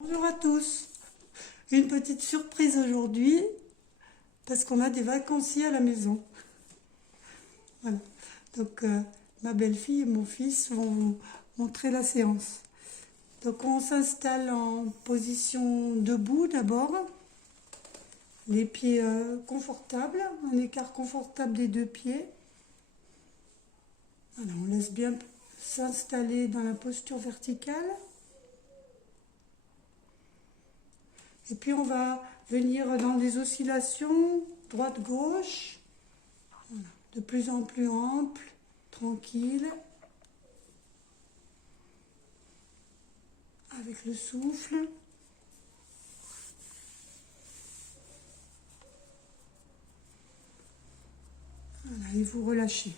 Bonjour à tous. Une petite surprise aujourd'hui parce qu'on a des vacanciers à la maison. Voilà. Donc ma belle-fille et mon fils vont vous montrer la séance. Donc on s'installe en position debout d'abord, les pieds confortables, un écart confortable des deux pieds. Voilà, on laisse bien s'installer dans la posture verticale. Et puis on va venir dans des oscillations droite-gauche, de plus en plus ample, tranquille, avec le souffle. Voilà, et vous relâchez.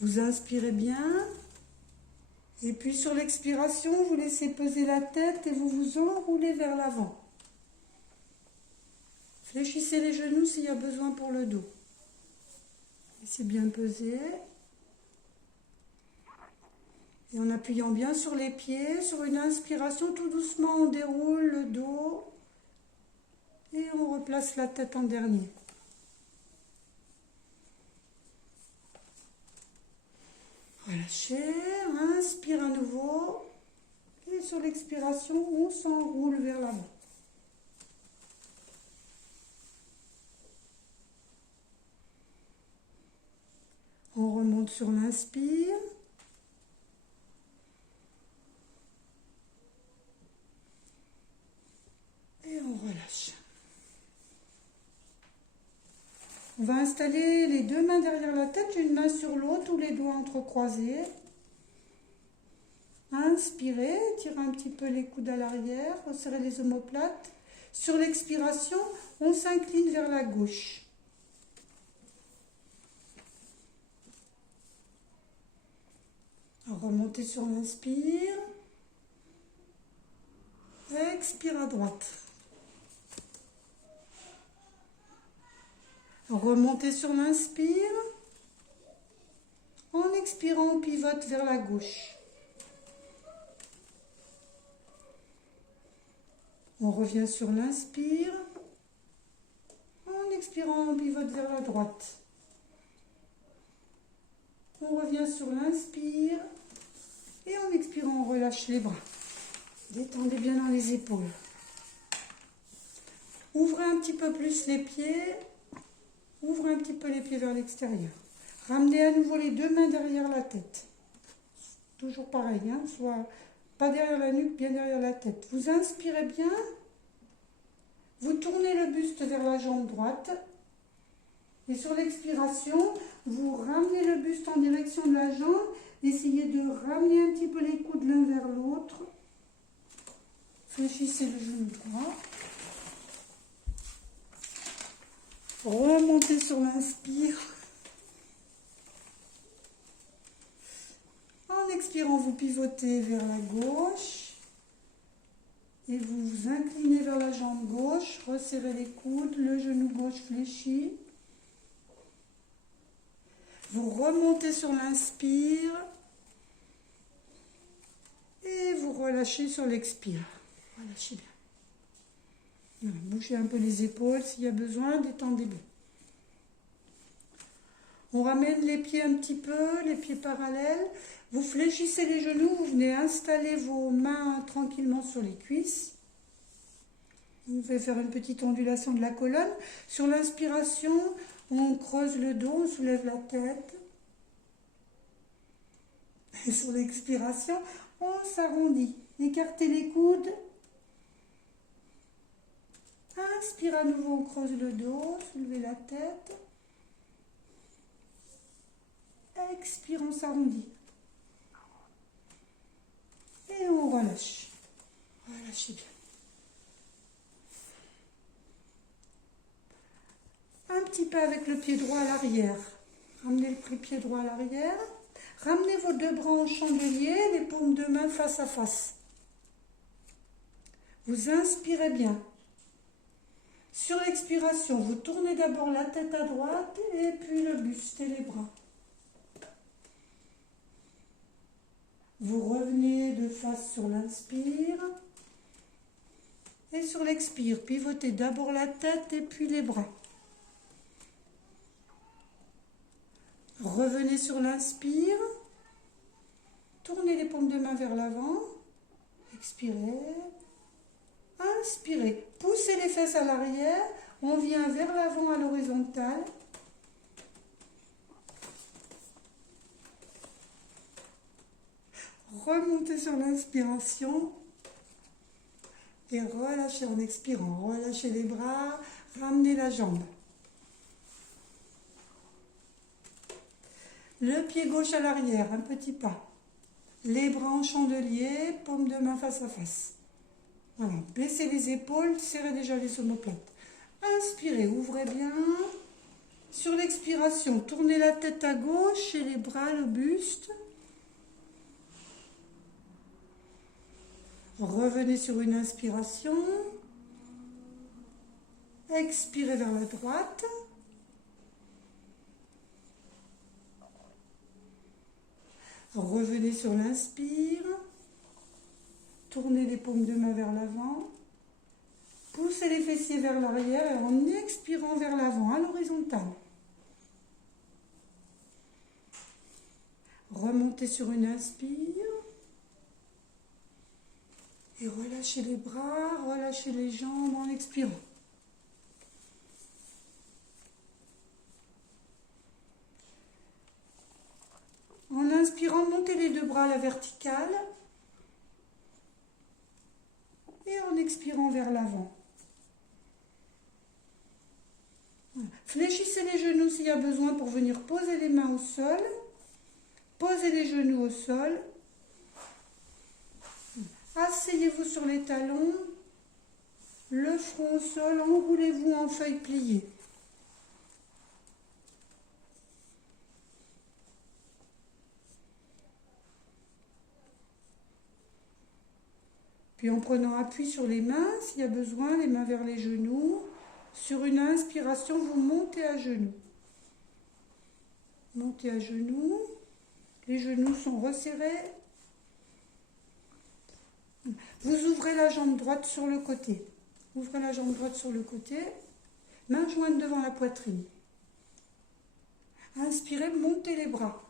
Vous inspirez bien. Et puis sur l'expiration, vous laissez peser la tête et vous vous enroulez vers l'avant. Fléchissez les genoux s'il y a besoin pour le dos. Laissez bien peser. Et en appuyant bien sur les pieds, sur une inspiration, tout doucement, on déroule le dos et on replace la tête en dernier. Relâchez, inspire à nouveau. Et sur l'expiration, on s'enroule vers l'avant. On remonte sur l'inspire. Et on relâche. On va installer les deux mains derrière la tête, une main sur l'autre ou les doigts entrecroisés. Inspirez, tirez un petit peu les coudes à l'arrière, resserrez les omoplates. Sur l'expiration, on s'incline vers la gauche. Remontez sur l'inspire. Expire à droite. Remontez sur l'inspire. En expirant, on pivote vers la gauche. On revient sur l'inspire. En expirant, on pivote vers la droite. On revient sur l'inspire. Et en expirant, on relâche les bras. Détendez bien dans les épaules. Ouvrez un petit peu plus les pieds. Ouvrez un petit peu les pieds vers l'extérieur. Ramenez à nouveau les deux mains derrière la tête. Toujours pareil, hein, soit pas derrière la nuque, bien derrière la tête. Vous inspirez bien. Vous tournez le buste vers la jambe droite. Et sur l'expiration, vous ramenez le buste en direction de la jambe. Essayez de ramener un petit peu les coudes l'un vers l'autre. Fléchissez le genou droit. Remontez sur l'inspire. En expirant, vous pivotez vers la gauche. Et vous vous inclinez vers la jambe gauche. Resserrez les coudes, le genou gauche fléchit. Vous remontez sur l'inspire. Et vous relâchez sur l'expire. Relâchez bien. Bougez un peu les épaules s'il y a besoin, détendez bien. On ramène les pieds un petit peu, les pieds parallèles. Vous fléchissez les genoux, vous venez installer vos mains tranquillement sur les cuisses. Vous pouvez faire une petite ondulation de la colonne. Sur l'inspiration, on creuse le dos, on soulève la tête. Et sur l'expiration, on s'arrondit. Écartez les coudes. Inspire à nouveau, on creuse le dos, soulevez la tête. Expire, on s'arrondit. Et on relâche. Relâchez bien. Un petit pas avec le pied droit à l'arrière. Ramenez le pied droit à l'arrière. Ramenez vos deux bras en chandelier, les paumes de main face à face. Vous inspirez bien. Sur l'expiration, vous tournez d'abord la tête à droite et puis le buste et les bras. Vous revenez de face sur l'inspire et sur l'expire. Pivotez d'abord la tête et puis les bras. Revenez sur l'inspire. Tournez les paumes de main vers l'avant. Expirez. Inspirez. Poussez les fesses à l'arrière. On vient vers l'avant à l'horizontale. Remontez sur l'inspiration. Et relâchez en expirant. Relâchez les bras. Ramenez la jambe. Le pied gauche à l'arrière, un petit pas. Les bras en chandelier, paumes de main face à face. Voilà, baissez les épaules, serrez déjà les omoplates. Inspirez, ouvrez bien. Sur l'expiration, tournez la tête à gauche et les bras, le buste. Revenez sur une inspiration. Expirez vers la droite. Revenez sur l'inspire. Tournez les paumes de main vers l'avant. Poussez les fessiers vers l'arrière et en expirant vers l'avant, à l'horizontale. Remontez sur une inspire. Et relâchez les bras, relâchez les jambes en expirant. En inspirant, montez les deux bras à la verticale. Et en expirant vers l'avant. Voilà. Fléchissez les genoux s'il y a besoin pour venir poser les mains au sol. Posez les genoux au sol. Asseyez-vous sur les talons. Le front au sol. Enroulez-vous en feuille pliée. Puis en prenant appui sur les mains, s'il y a besoin, les mains vers les genoux. Sur une inspiration, vous montez à genoux. Montez à genoux. Les genoux sont resserrés. Vous ouvrez la jambe droite sur le côté. Ouvrez la jambe droite sur le côté. Mains jointes devant la poitrine. Inspirez, montez les bras.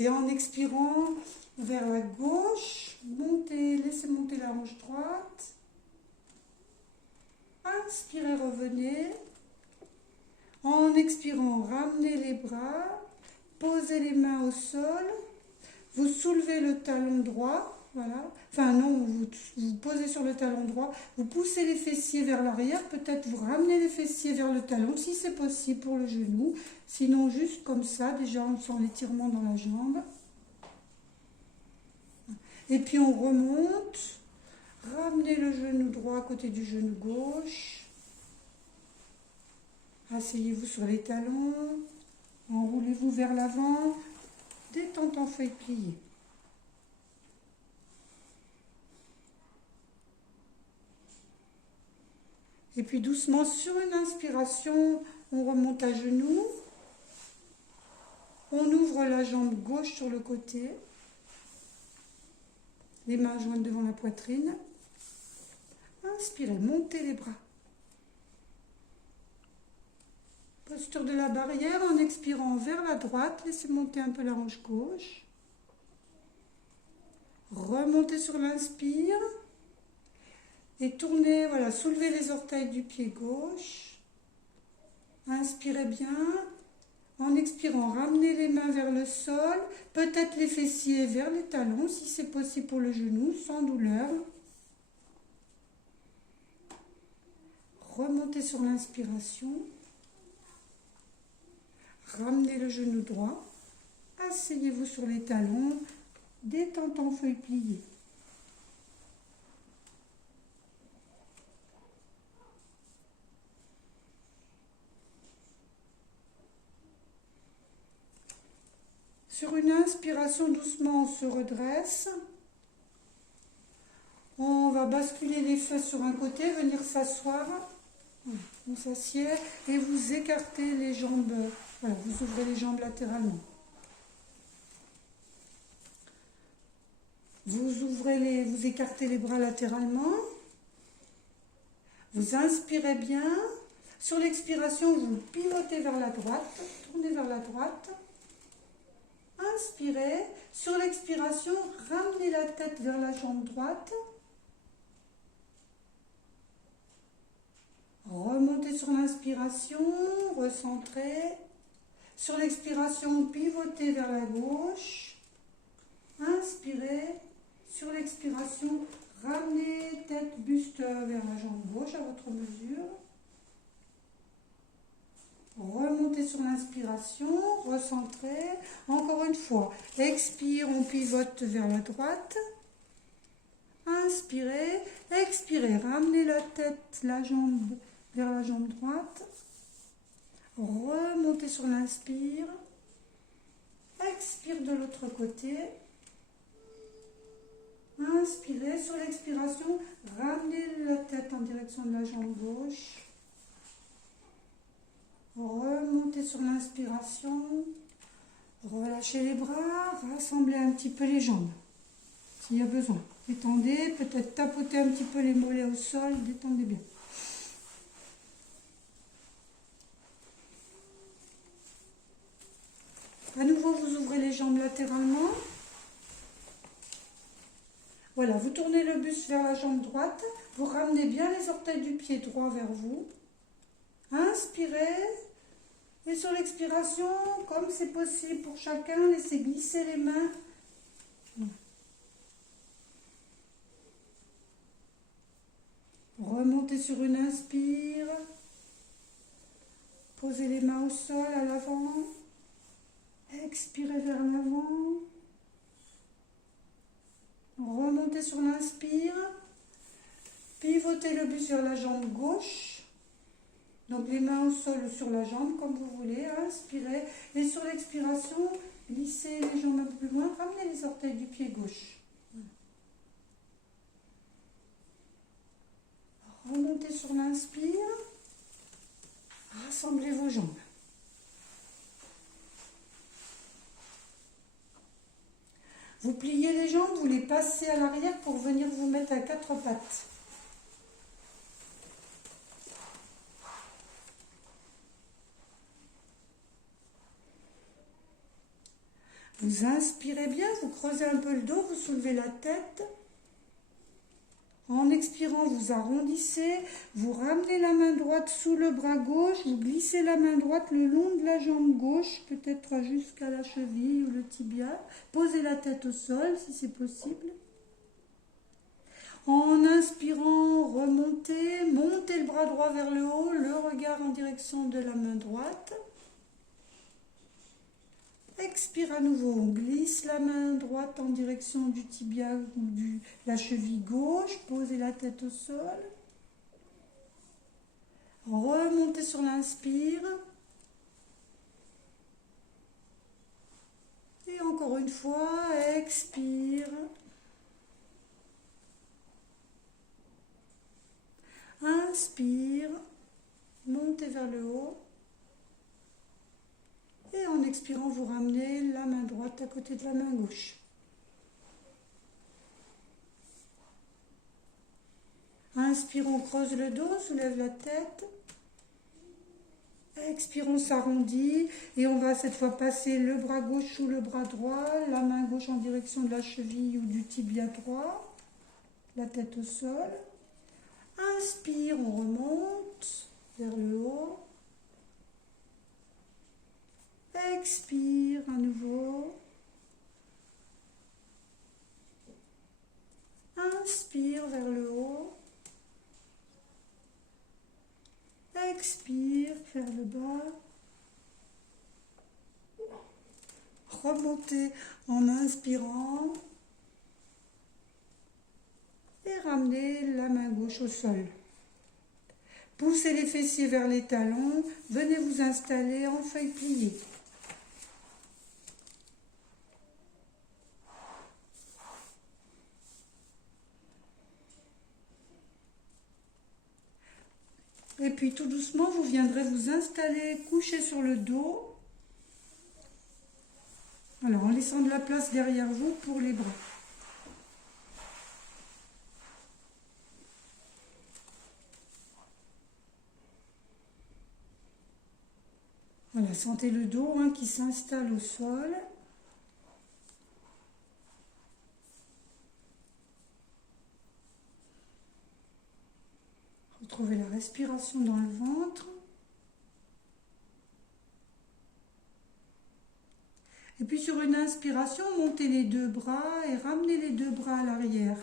Et en expirant vers la gauche, montez, laissez monter la hanche droite. Inspirez, revenez. En expirant, ramenez les bras. Posez les mains au sol. Vous soulevez le talon droit. Voilà. Enfin non, vous posez sur le talon droit. Vous poussez les fessiers vers l'arrière. Peut-être vous ramenez les fessiers vers le talon si c'est possible pour le genou. Sinon juste comme ça, déjà on sent l'étirement dans la jambe. Et puis on remonte. Ramenez le genou droit à côté du genou gauche. Asseyez-vous sur les talons. Enroulez-vous vers l'avant. Détente en feuille pliée. Et puis doucement, sur une inspiration, on remonte à genoux. On ouvre la jambe gauche sur le côté. Les mains jointes devant la poitrine. Inspirez, montez les bras. Posture de la barrière en expirant vers la droite. Laissez monter un peu la hanche gauche. Remontez sur l'inspire. Et tournez, voilà, soulevez les orteils du pied gauche. Inspirez bien. En expirant, ramenez les mains vers le sol. Peut-être les fessiers vers les talons, si c'est possible pour le genou, sans douleur. Remontez sur l'inspiration. Ramenez le genou droit. Asseyez-vous sur les talons. Détente en feuille pliée. Sur une inspiration, doucement, on se redresse. On va basculer les fesses sur un côté, venir s'asseoir. On s'assied et vous écartez les jambes. Voilà, vous ouvrez les jambes latéralement. Vous écartez les bras latéralement. Vous inspirez bien. Sur l'expiration, vous pivotez vers la droite. Tournez vers la droite. Inspirez. Sur l'expiration, ramenez la tête vers la jambe droite. Remontez sur l'inspiration, recentrez. Sur l'expiration, pivotez vers la gauche. Inspirez. Sur l'expiration, ramenez tête, buste vers la jambe gauche à votre mesure. Remontez sur l'inspiration, recentrez. Encore une fois, expire, on pivote vers la droite. Inspirez, expirez, ramenez la tête, la jambe vers la jambe droite. Remontez sur l'inspire. Expire de l'autre côté. Inspirez, sur l'expiration, ramenez la tête en direction de la jambe gauche. Remontez sur l'inspiration. Relâchez les bras, rassemblez un petit peu les jambes. S'il y a besoin. Détendez, peut-être tapotez un petit peu les mollets au sol, détendez bien. À nouveau, vous ouvrez les jambes latéralement. Voilà, vous tournez le buste vers la jambe droite. Vous ramenez bien les orteils du pied droit vers vous. Inspirez. Et sur l'expiration, comme c'est possible pour chacun, laissez glisser les mains. Remontez sur une inspire. Posez les mains au sol à l'avant. Expirez vers l'avant. Remontez sur l'inspire. Pivotez le buste vers la jambe gauche. Donc les mains au sol ou sur la jambe, comme vous voulez. Inspirez. Et sur l'expiration, glissez les jambes un peu plus loin. Ramenez les orteils du pied gauche. Remontez sur l'inspire. Rassemblez vos jambes. Vous pliez les jambes, vous les passez à l'arrière pour venir vous mettre à quatre pattes. Vous inspirez bien, vous creusez un peu le dos, vous soulevez la tête. En expirant, vous arrondissez, vous ramenez la main droite sous le bras gauche, vous glissez la main droite le long de la jambe gauche, peut-être jusqu'à la cheville ou le tibia. Posez la tête au sol si c'est possible. En inspirant, remontez, montez le bras droit vers le haut, le regard en direction de la main droite. Expire à nouveau, on glisse la main droite en direction du tibia ou de la cheville gauche, posez la tête au sol. Remontez sur l'inspire. Et encore une fois, expire. Inspire, montez vers le haut. Et en expirant, vous ramenez la main droite à côté de la main gauche. Inspirons, on creuse le dos, soulève la tête. Expirons, on s'arrondit. Et on va cette fois passer le bras gauche sous le bras droit, la main gauche en direction de la cheville ou du tibia droit. La tête au sol. Inspire, on remonte vers le haut. Expire à nouveau. Inspire vers le haut. Expire vers le bas. Remontez en inspirant. Et ramenez la main gauche au sol. Poussez les fessiers vers les talons. Venez vous installer en feuille pliée. Et puis tout doucement, vous viendrez vous installer couché sur le dos. Alors en laissant de la place derrière vous pour les bras. Voilà, sentez le dos hein, qui s'installe au sol. Retrouvez la respiration dans le ventre. Et puis sur une inspiration, montez les deux bras et ramenez les deux bras à l'arrière.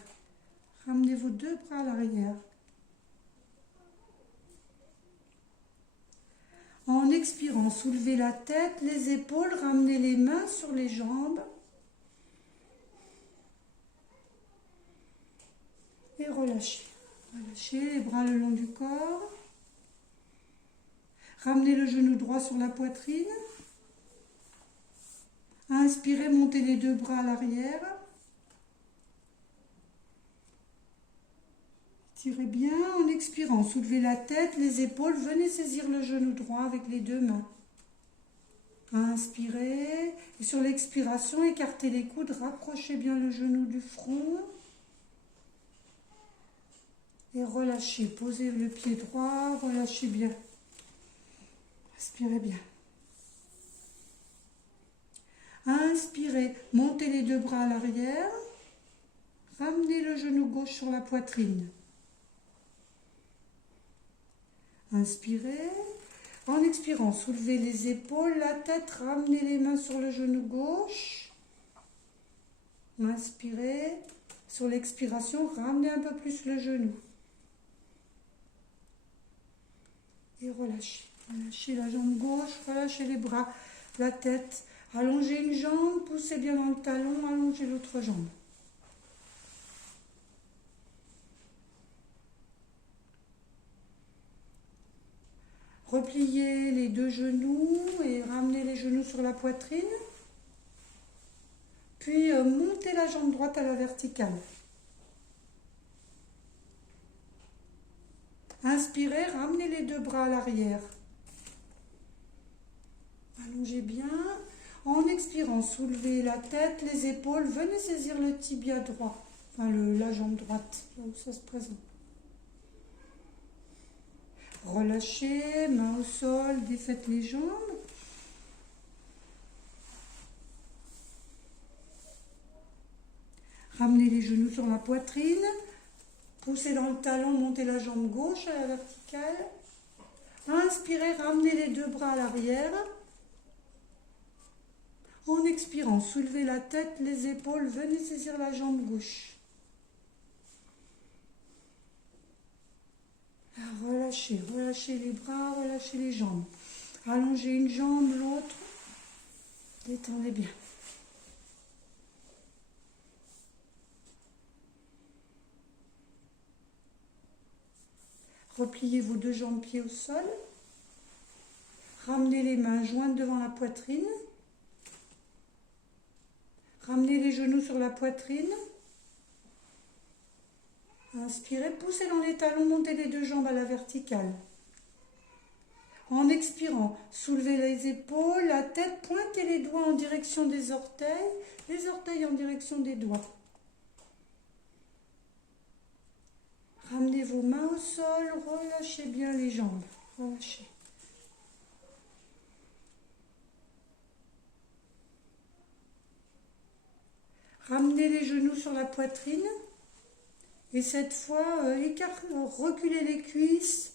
Ramenez vos deux bras à l'arrière. En expirant, soulevez la tête, les épaules, ramenez les mains sur les jambes. Et relâchez. Relâchez les bras le long du corps. Ramenez le genou droit sur la poitrine. Inspirez, montez les deux bras à l'arrière. Tirez bien en expirant. Soulevez la tête, les épaules. Venez saisir le genou droit avec les deux mains. Inspirez. Et sur l'expiration, écartez les coudes. Rapprochez bien le genou du front. Et relâchez. Posez le pied droit. Relâchez bien. Respirez bien. Inspirez, montez les deux bras à l'arrière, ramenez le genou gauche sur la poitrine. Inspirez, en expirant, soulevez les épaules, la tête, ramenez les mains sur le genou gauche. Inspirez, sur l'expiration, ramenez un peu plus le genou. Et relâchez. Relâchez la jambe gauche, relâchez les bras, la tête. Allongez une jambe, poussez bien dans le talon, allongez l'autre jambe. Repliez les deux genoux et ramenez les genoux sur la poitrine. Puis montez la jambe droite à la verticale. Inspirez, ramenez les deux bras à l'arrière. Allongez bien. En expirant, soulevez la tête, les épaules, venez saisir le tibia droit, enfin la jambe droite, là où ça se présente. Relâchez, main au sol, défaites les jambes. Ramenez les genoux sur la poitrine, poussez dans le talon, montez la jambe gauche à la verticale. Inspirez, ramenez les deux bras à l'arrière. En expirant, soulevez la tête, les épaules, venez saisir la jambe gauche. Relâchez, relâchez les bras, relâchez les jambes. Allongez une jambe, l'autre. Détendez bien. Repliez vos deux jambes pieds au sol. Ramenez les mains jointes devant la poitrine. Ramenez les genoux sur la poitrine. Inspirez, poussez dans les talons, montez les deux jambes à la verticale. En expirant, soulevez les épaules, la tête, pointez les doigts en direction des orteils, les orteils en direction des doigts. Ramenez vos mains au sol, relâchez bien les jambes. Relâchez. Ramenez les genoux sur la poitrine. Et cette fois, reculez les cuisses.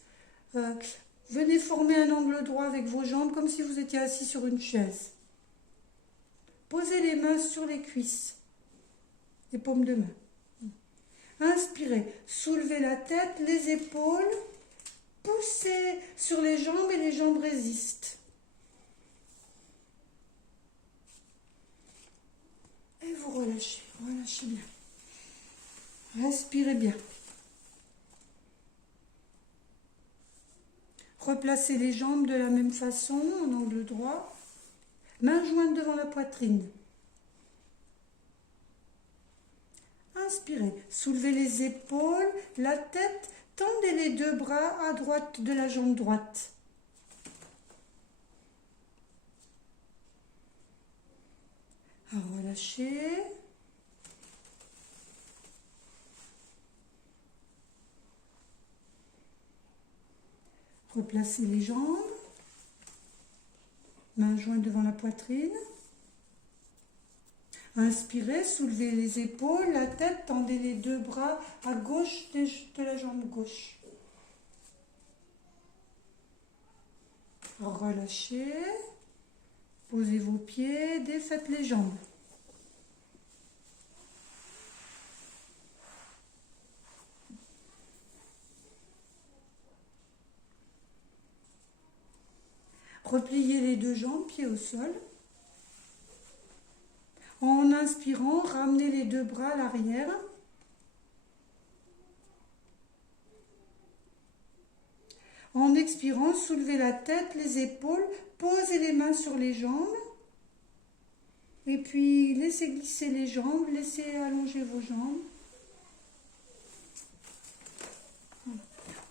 Venez former un angle droit avec vos jambes comme si vous étiez assis sur une chaise. Posez les mains sur les cuisses, les paumes de main. Inspirez, soulevez la tête, les épaules, poussez sur les jambes et les jambes résistent. Et vous relâchez, relâchez bien. Respirez bien. Replacez les jambes de la même façon, en angle droit. Mains jointes devant la poitrine. Inspirez, soulevez les épaules, la tête, tendez les deux bras à droite de la jambe droite. Relâchez. Replacez les jambes. Mains jointes devant la poitrine. Inspirez, soulevez les épaules, la tête, tendez les deux bras à gauche de la jambe gauche. Relâchez. Posez vos pieds, défaites les jambes. Repliez les deux jambes, pieds au sol. En inspirant, ramenez les deux bras à l'arrière. En expirant, soulevez la tête, les épaules, posez les mains sur les jambes. Et puis, laissez glisser les jambes, laissez allonger vos jambes.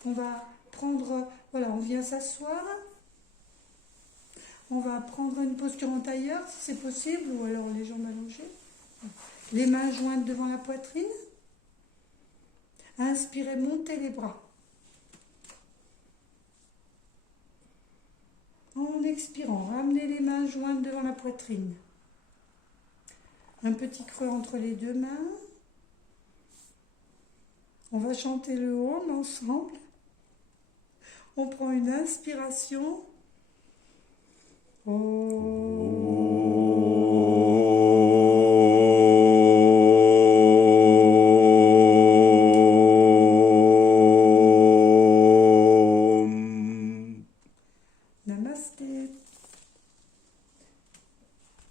On va prendre, voilà, on vient s'asseoir. On va prendre une posture en tailleur, si c'est possible, ou alors les jambes allongées. Les mains jointes devant la poitrine. Inspirez, montez les bras. En expirant, ramenez les mains jointes devant la poitrine. Un petit creux entre les deux mains. On va chanter le Om ensemble. On prend une inspiration. Om.